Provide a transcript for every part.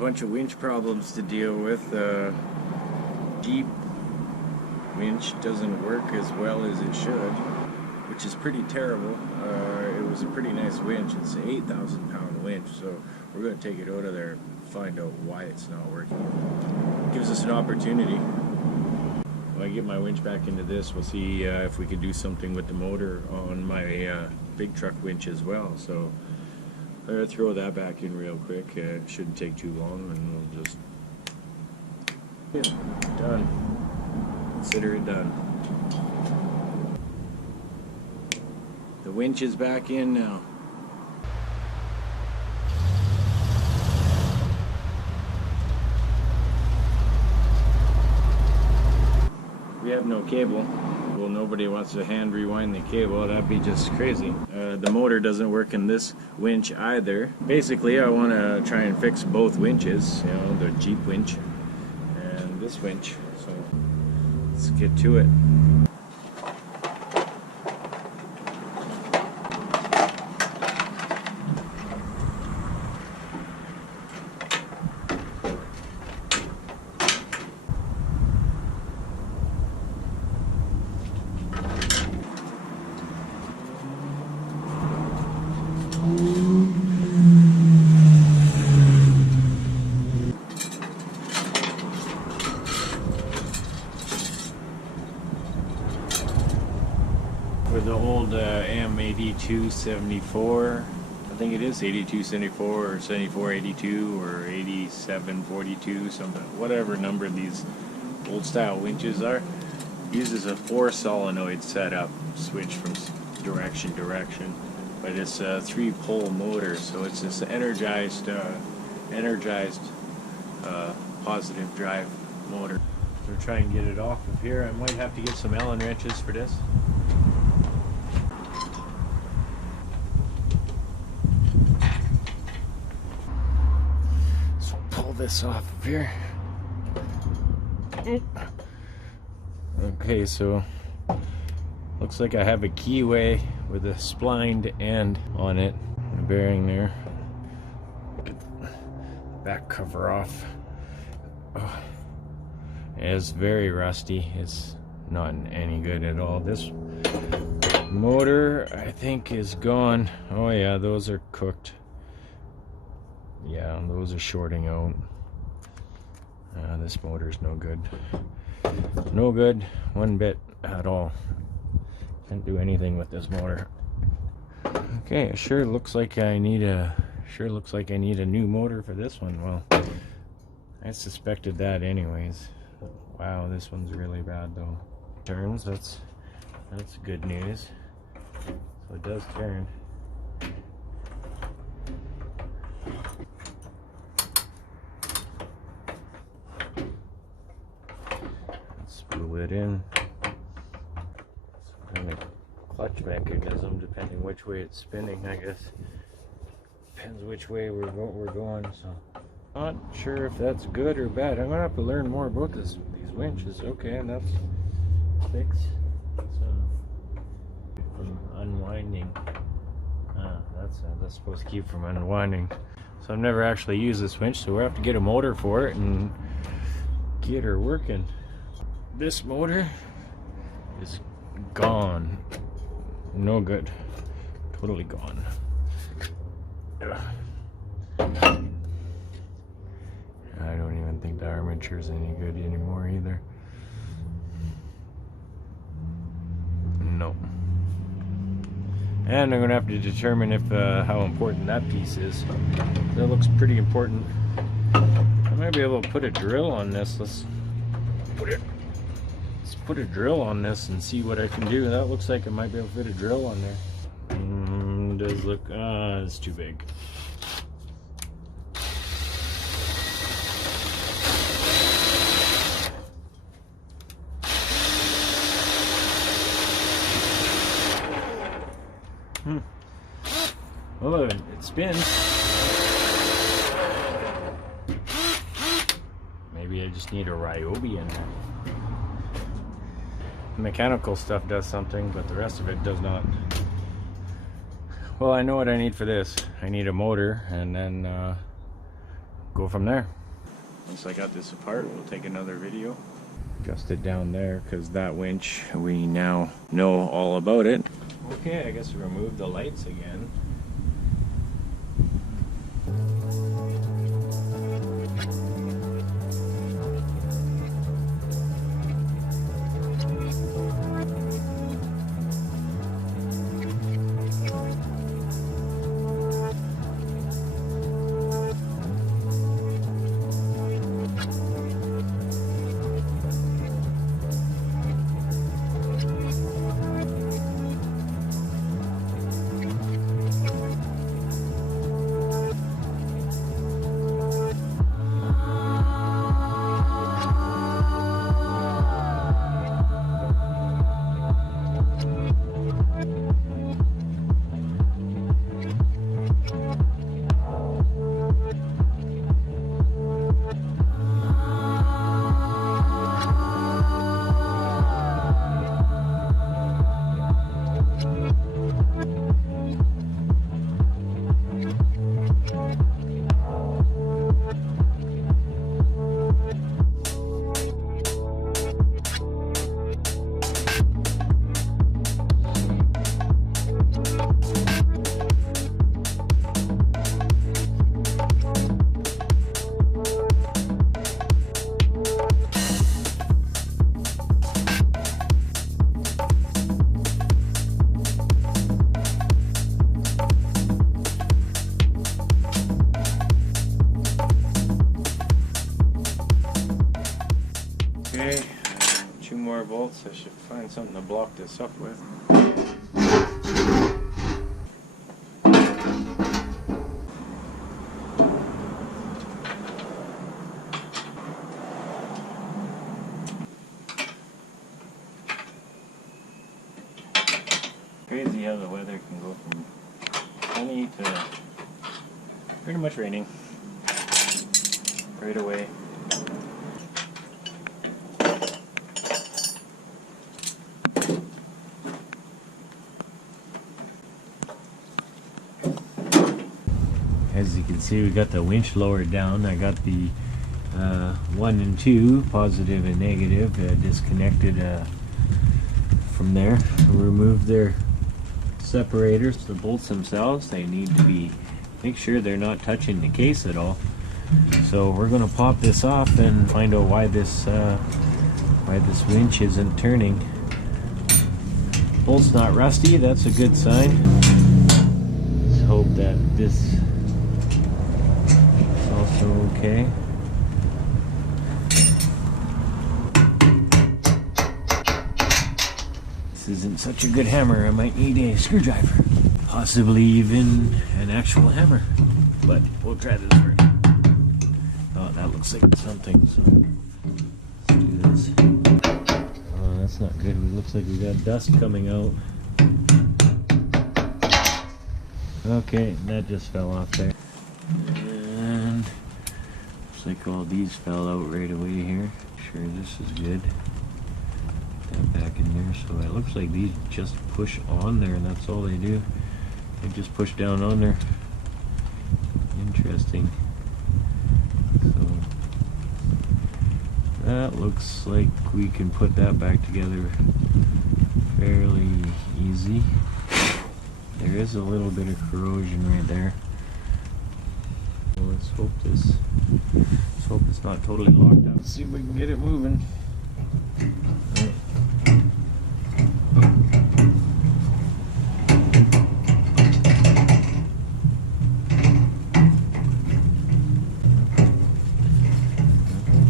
bunch of winch problems to deal with. Jeep winch doesn't work as well as it should, which is pretty terrible. It was a pretty nice winch. It's an 8,000 pound winch, so we're going to take it out of there and find out why it's not working. It gives us an opportunity. When I get my winch back into this, we'll see if we can do something with the motor on my big truck winch as well. So I'm going to throw that back in real quick. It shouldn't take too long, and we'll just... done. Consider it done. The winch is back in now. We have no cable. Well, nobody wants to hand rewind the cable. That'd be just crazy. The motor doesn't work in this winch either. Basically, I want to try and fix both winches. You know, the Jeep winch and this winch. So let's get to it. With the old M8274, I think it is 8274 or 7482 or 8742, something, whatever number these old style winches are, uses a 4 solenoid setup, switch from direction to direction, but it's a 3-pole motor, so it's this energized positive drive motor. So try and get it off of here. I might have to get some Allen wrenches for this. This off of here. Okay, so looks like I have a keyway with a splined end on it, a bearing there. Get the back cover off. Oh, it's very rusty. It's not any good at all. This motor, I think, is gone. Oh yeah, those are cooked. Yeah, those are shorting out. This motor's no good. No good one bit at all. Can't do anything with this motor. Okay, it sure looks like I need a new motor for this one. Well, I suspected that anyways. Wow, this one's really bad though. Turns, that's good news. So it does turn. Screw it in. Some kind of clutch mechanism, depending which way it's spinning, I guess. Depends which way we're going. So, not sure if that's good or bad. I'm gonna have to learn more about these winches. Okay, and that's fixed. So, from unwinding. That's supposed to keep from unwinding. So I've never actually used this winch, so we'll have to get a motor for it and get her working. This motor is gone. No good. Totally gone. I don't even think the armature is any good anymore either. No. And I'm gonna have to determine if how important that piece is. That looks pretty important. I might be able to put a drill on this. Let's put a drill on this and see what I can do. That looks like I might be able to fit a drill on there. Does look, it's too big. Well, it spins. Maybe I just need a Ryobi in there. The mechanical stuff does something, but the rest of it does not. Well, I know what I need for this. I need a motor, and then go from there. Once I got this apart, we'll take another video. Adjust it down there because that winch, we now know all about it. Okay, I guess remove the lights again. Okay, 2 more bolts. I should find something to block this up with. Crazy how the weather can go from sunny to pretty much raining right away. As you can see, we got the winch lowered down. I got the 1 and 2, positive and negative, disconnected from there. Remove their separators, the bolts themselves. They need to be, make sure they're not touching the case at all. So we're going to pop this off and find out why this winch isn't turning. Bolt's not rusty, that's a good sign. Let's hope that this also okay. This isn't such a good hammer. I might need a screwdriver. Possibly even an actual hammer. But we'll try this first. Oh, that looks like something, so let's do this. Oh, that's not good. It looks like we got dust coming out. Okay, that just fell off there. And looks like all these fell out right away here. Sure, this is good. Put that back in there. So it looks like these just push on there, and that's all they do. They just push down on there. Interesting. So that looks like we can put that back together fairly easy. There is a little bit of corrosion right there. So let's hope it's not totally locked up. Let's see if we can get it moving.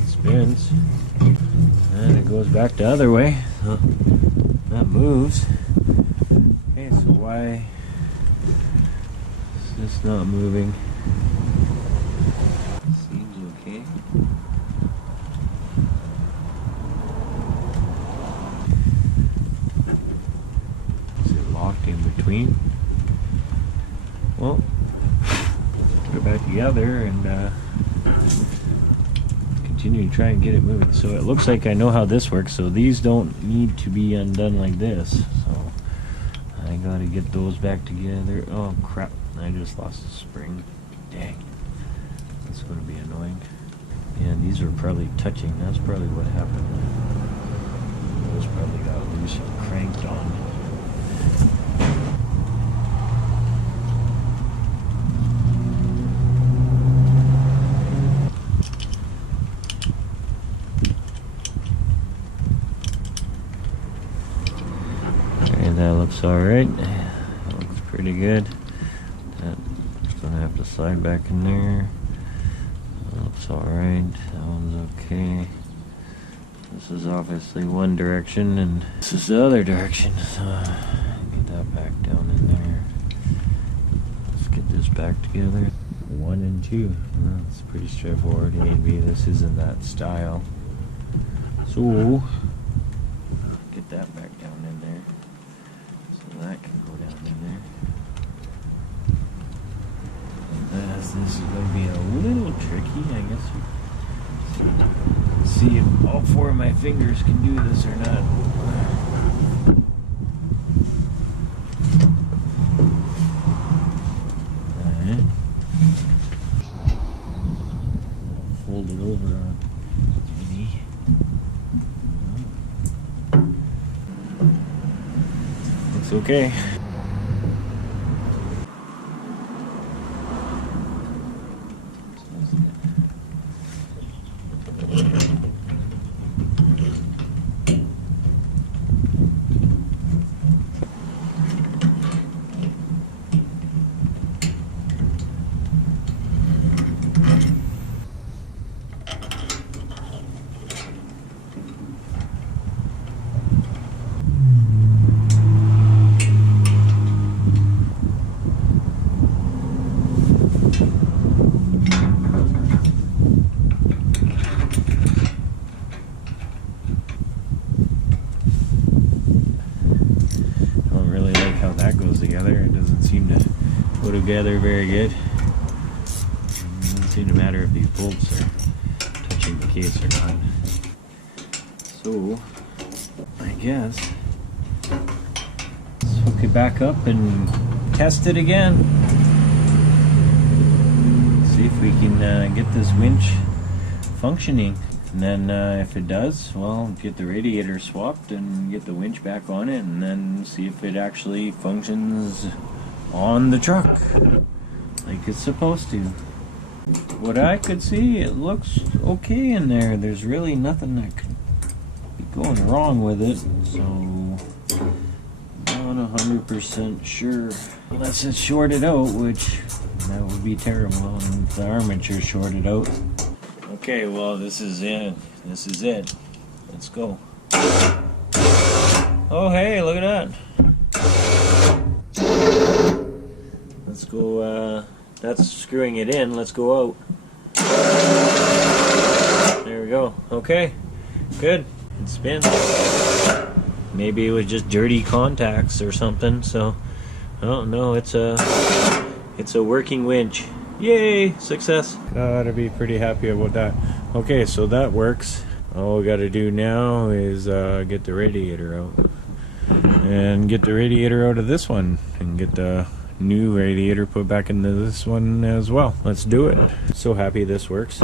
It spins and it goes back the other way. So that moves. Okay, so why is this not moving? Seems okay. Is it locked in between? Well, put it back together and continue to try and get it moving. So it looks like I know how this works. So these don't need to be undone like this. So I gotta get those back together. Oh crap, I just lost the spring. Dang. That's going to be annoying. And these are probably touching. That's probably what happened. Those probably got loose and cranked on. And that looks alright. That looks pretty good. That's going to have to slide back in there. That looks alright. That one's okay. This is obviously one direction, and this is the other direction. So get that back down in there. Let's get this back together. 1 and 2. That's pretty straightforward. A and B. This isn't that style. So get that back down in there. So that can go down in there. This is going to be a little tricky, I guess. See if all 4 of my fingers can do this or not. Alright. Fold it over on me. Looks okay. Together. It doesn't seem to go together very good. It doesn't seem to matter if these bolts are touching the case or not. So I guess let's hook it back up and test it again. See if we can get this winch functioning. And then if it does, well, get the radiator swapped and get the winch back on it, and then see if it actually functions on the truck like it's supposed to. What I could see, it looks okay in there. There's really nothing that could be going wrong with it, so not 100% sure. Unless it's shorted out, which that would be terrible if the armature shorted out. Okay, well, this is it. This is it. Let's go. Oh, hey, look at that. Let's go, that's screwing it in. Let's go out. There we go. Okay, good. It spins. Maybe it was just dirty contacts or something, so, oh, no, it's a working winch. Yay! Success! Gotta be pretty happy about that. Okay, so that works. All we gotta do now is get the radiator out. And get the radiator out of this one. And get the new radiator put back into this one as well. Let's do it. So happy this works.